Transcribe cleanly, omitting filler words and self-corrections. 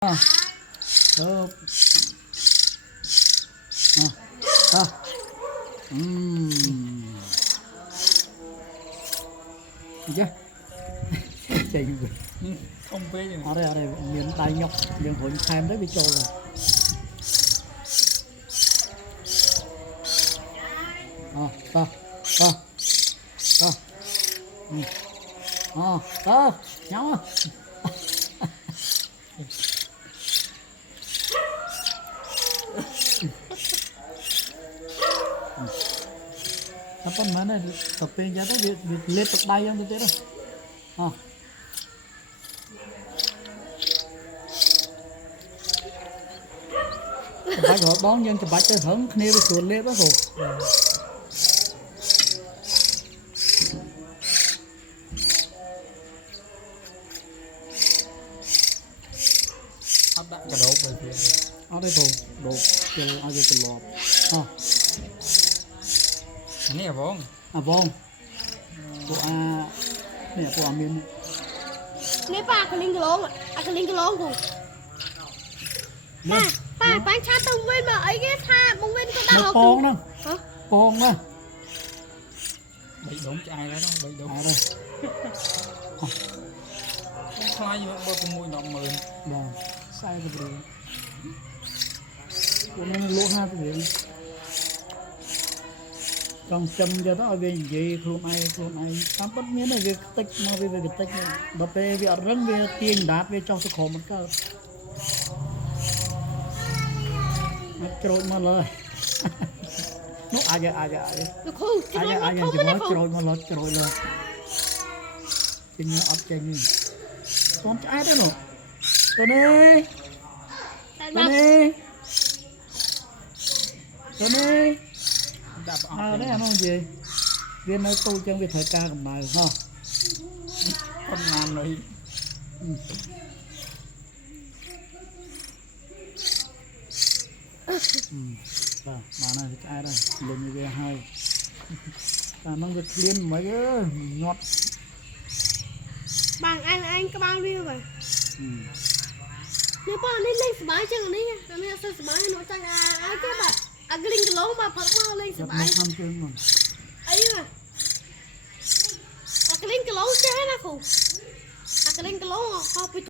Được. À. Chứ chỉnh không biết rồi. ở đây miếng tay nhóc miếng hồn tham đấy bị trôi rồi. Ta ta ta ta nhau apa mana tapi jatuh di lepak dayang tu tu. Bạch họ bón dân cho bạch tới hứng nêu với chuột lép đó rồi. Hấp đạn cả đốt rồi kìa. Ở đây rồi đồ cho ai cho từ lọp. Này là vốn. Vâng. Của nè của miền. Nè ba cái linh cái lông của. Ba bán cha tung bên mà ấy cái tha bông bên có đau không? Nó hả? Pong đó. Bị đúng cho ai đó bị đúng. Ai đây? Không khai như bao con mùi nọ mượn. Vâng. Sai rồi. Của nó lỗ ha cái gì? Trong châm cho nó về gì không ai tám bất miễn là việc tích mà về việc tích mà về việc răng về tiền đát về trong số khổ một cái trôi mà lời nó ai Được không? Cái ai lông chỉ nó nói không. trôi lời chính nó ấp trên gì con trái đó nè con đi đấy anh không gì viên nói tôi trong việc thời ca cầm bài ha Con ngàn rồi. Mà này ai đây lên như vậy hay nó được liên mấy cái ngọt Bằng anh có bao nhiêu vậy? Nếu bạn đi lên sải chân này nha, anh sẽ sải nó chắc ai cái bạn cái linh cái lông mà phật mau lên sải. Tham chương mà Ấy mà. Cái linh cái lông chết nó khủng. Cái linh cái lông họ bị